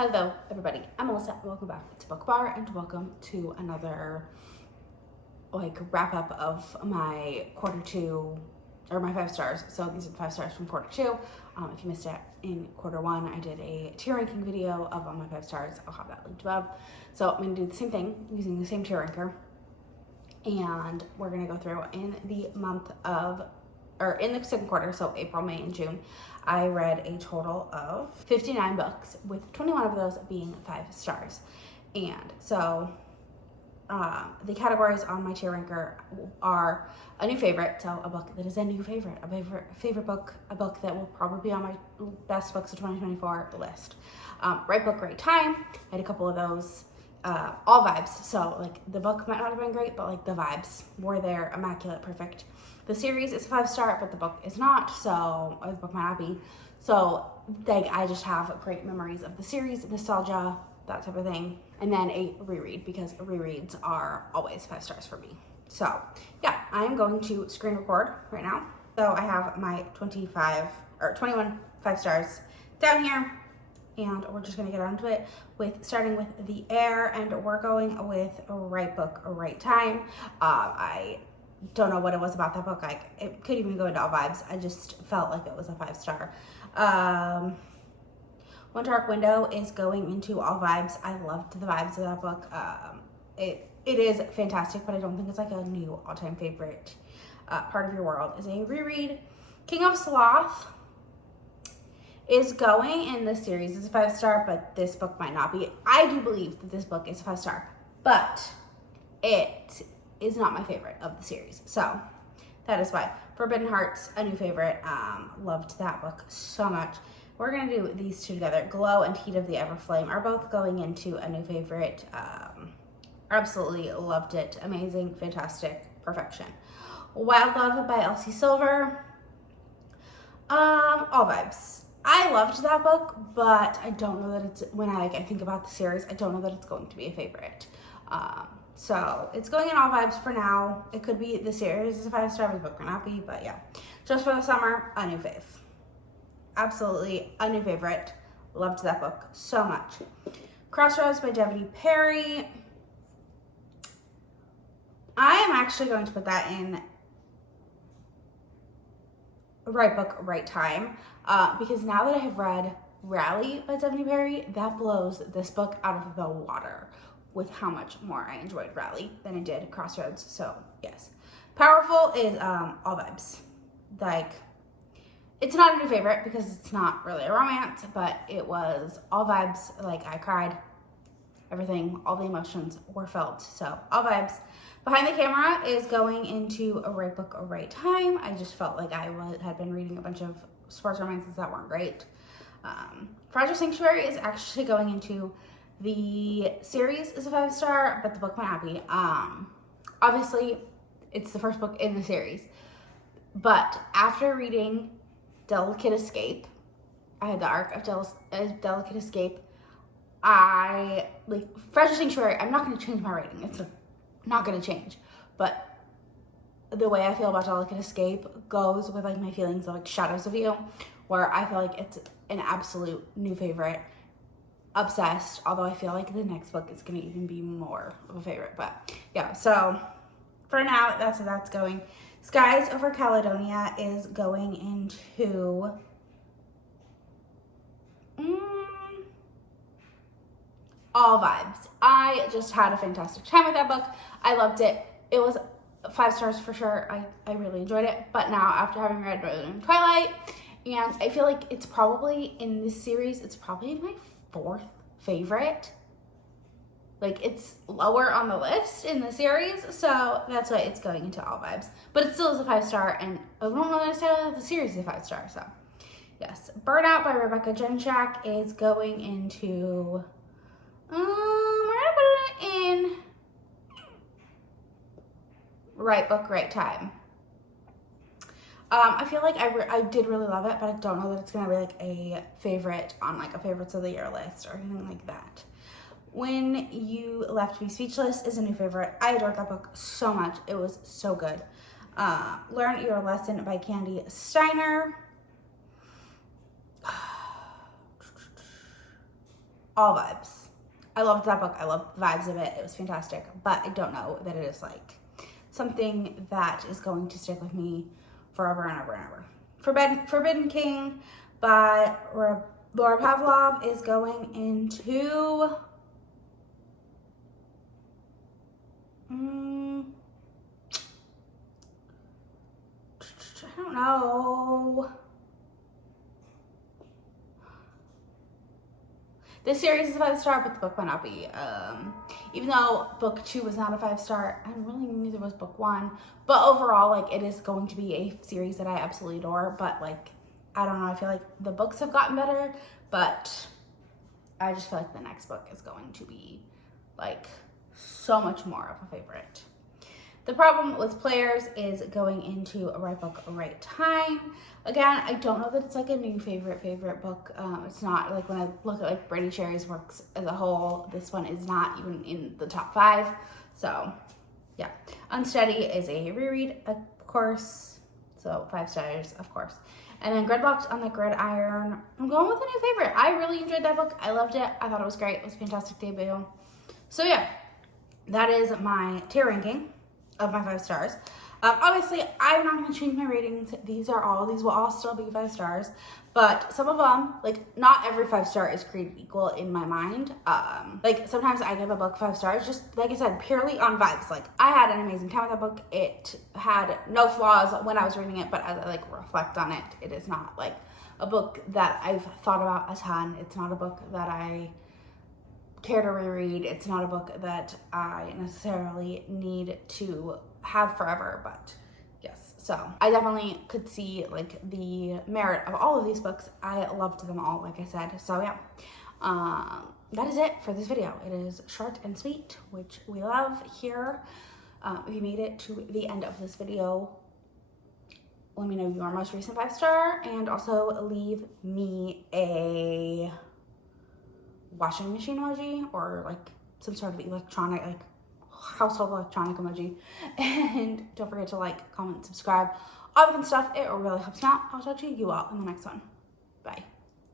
Hello, everybody. I'm Melissa. Welcome back to Book Bar, and welcome to another wrap up of my quarter two, or my 5 stars. So these are the 5 stars from quarter two. If you missed it in quarter one, I did a tier ranking video of all my 5 stars. I'll have that linked above. So I'm going to do the same thing using the same tier ranker, and we're going to go through in the in the second quarter, so April, May, and June. I read a total of 59 books, with 21 of those being 5 stars. And so the categories on my tier ranker are a new favorite, so a book that is a new favorite, a favorite book, a book that will probably be on my best books of 2024 list. Right book, right time. I had a couple of those. All vibes. So the book might not have been great, but the vibes were there, immaculate, perfect. The series is a 5 star, but the book is not, so the book might not be. So I just have great memories of the series, nostalgia, that type of thing. And then a reread, because rereads are always 5 stars for me. So yeah, I'm going to screen record right now. So I have my 21 5 stars down here, and we're just gonna get onto it starting with The Heir, and we're going with Right Book, Right Time. I don't know what it was about that book. It could even go into all vibes. I just felt like it was a 5 star. One Dark Window is going into all vibes. I loved the vibes of that book. It is fantastic, but I don't think it's a new all-time favorite. Part of Your World is a reread. King of Sloth is going in this series as a 5 star, but this book might not be. I do believe that this book is a 5 star, but it is not my favorite of the series. So that is why. Forbidden Hearts, a new favorite. Loved that book so much. We're gonna do these two together. Glow and Heat of the Everflame are both going into a new favorite. Absolutely loved it. Amazing, fantastic, perfection. Wild Love by Elsie Silver. All vibes. I loved that book, but I don't know that it's, when I think about the series, I don't know that it's going to be a favorite. So it's going in all vibes for now. It could be the series is a 5 star, but the book might not be, but yeah. Just for the Summer, a new fave. Absolutely a new favorite. Loved that book so much. Crossroads by Devotee Perry. I am actually going to put that in Right Book, Right Time, because now that I have read Rally by Devotee Perry, that blows this book out of the water with how much more I enjoyed Rally than I did Crossroads. So yes. Powerful is all vibes. It's not a new favorite because it's not really a romance, but it was all vibes. I cried, everything, all the emotions were felt. So all vibes. Behind the Camera is going into a Right Book, a Right Time. I just felt like I had been reading a bunch of sports romances that weren't great. Fragile Sanctuary is actually going into the series is a 5 star, but the book might not be. Obviously, it's the first book in the series. But after reading Delicate Escape, I had the arc of Delicate Escape. Fragile Sanctuary, I'm not going to change my rating. It's not going to change. But the way I feel about Delicate Escape goes with my feelings of Shadows of You, where I feel like it's an absolute new favorite. Obsessed, although I feel like the next book is going to even be more of a favorite. But yeah, so for now, that's where that's going. Skies Over Caledonia is going into all vibes. I just had a fantastic time with that book. I loved it. It was 5 stars for sure. I really enjoyed it. But now, after having read Northern Twilight, and I feel like it's probably in this series, it's probably my 4th favorite. It's lower on the list in the series, so that's why it's going into all vibes. But it still is a 5 star, and I don't know necessarily that the series is a 5 star, so yes. Burnout by Rebecca Genshak is going into we're gonna put it in Right Book, Right Time. I feel like I did really love it, but I don't know that it's gonna be a favorite on a favorites of the year list or anything like that. When You Left Me Speechless is a new favorite. I adored that book so much. It was so good. Learn Your Lesson by Candy Steiner. all vibes. I loved that book. I loved the vibes of it. It was fantastic. But I don't know that it is like something that is going to stick with me forever and ever and ever. Forbidden King by Laura Pavlov is going into I don't know. This series is a 5-star, but the book might not be. Even though book 2 was not a 5-star, and really neither was book 1. But overall, like, it is going to be a series that I absolutely adore. But like, I don't know, I feel like the books have gotten better, but I just feel like the next book is going to be like so much more of a favorite. The Problem with Players is going into a Right Book, Right Time. Again, I don't know that it's like a new favorite book. It's not like when I look at like Brady Cherry's works as a whole, this one is not even in the top 5. So yeah, Unsteady is a reread, of course. So 5 stars, of course. And then Gridlocked on the Gridiron. I'm going with a new favorite. I really enjoyed that book. I loved it. I thought it was great. It was a fantastic debut. So yeah, that is my tier ranking of my 5 stars. Obviously, I'm not going to change my ratings. These will all still be 5 stars. But some of them, like, not every 5-star is created equal in my mind. Like, sometimes I give a book 5 stars, just, like I said, purely on vibes. Like, I had an amazing time with that book. It had no flaws when I was reading it, but as I, like, reflect on it, it is not, like, a book that I've thought about a ton. It's not a book that I care to reread. It's not a book that I necessarily need to have forever, but yes. So I definitely could see like the merit of all of these books. I loved them all, like I said. So yeah, that is it for this video. It is short and sweet, which we love here. If you made it to the end of this video, let me know your most recent 5-star, and also leave me a washing machine emoji or like some sort of electronic, like household electronic emoji. And don't forget to like, comment, subscribe, all the fun stuff. It really helps me out. I'll talk to you all in the next one. Bye.